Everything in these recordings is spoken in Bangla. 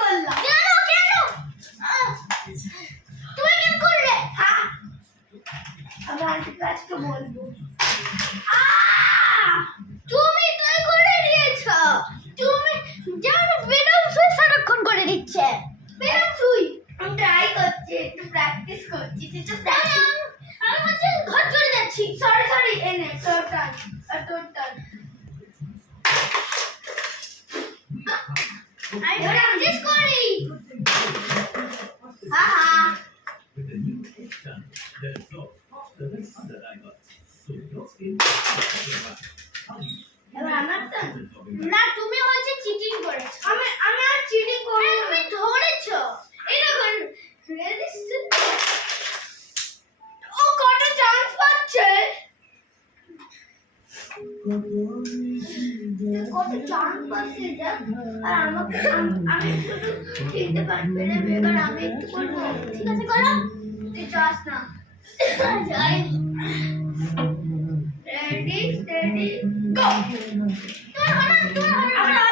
করলাম। কেন কেন? আহ, তুমি তুই করে দিয়েছ। তুমি জানো বেরম সুই সারাক্ষণ করে দিচ্ছে। বেরম সুই আমি ট্রাই করছি একটু প্র্যাকটিস করছি। তো প্র্যাকটিস আমি হচ্ছে ঘর চলে যাচ্ছি সরি সরি এনে তোর টান তোর টান আমি প্র্যাকটিস করি হা হা এবার আমার টান না তুমি হচ্ছে চিটিং করেছ আমি আমি আর চিটিং করি তুমি ধরেছো এই দেখো রেজিস্টার ও কত চান্স পাচ্ছে কত চান্স পাচ্ছে দেখ আর আমাকে আম- আমি শুধু খেলতে পারবে না এবার আমি একটু করব ঠিক আছে করো তুই চাস না যাই রেডি স্টেডি গো তুমি হলো তুমি হলো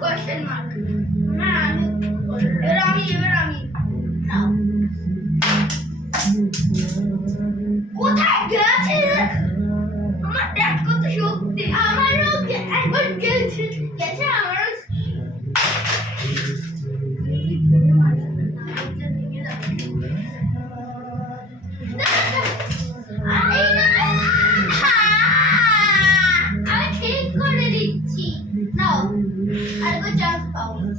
কোয়েশ্চেন মার্ক এবার আমি এবার আমি কোথায় গেছে? আমার ড্যাড কত শক্তি। আমারও একবার গেছে। গেছে আমার আমি ঠিক দিচ্ছি। নাও। chance, Paul. Um,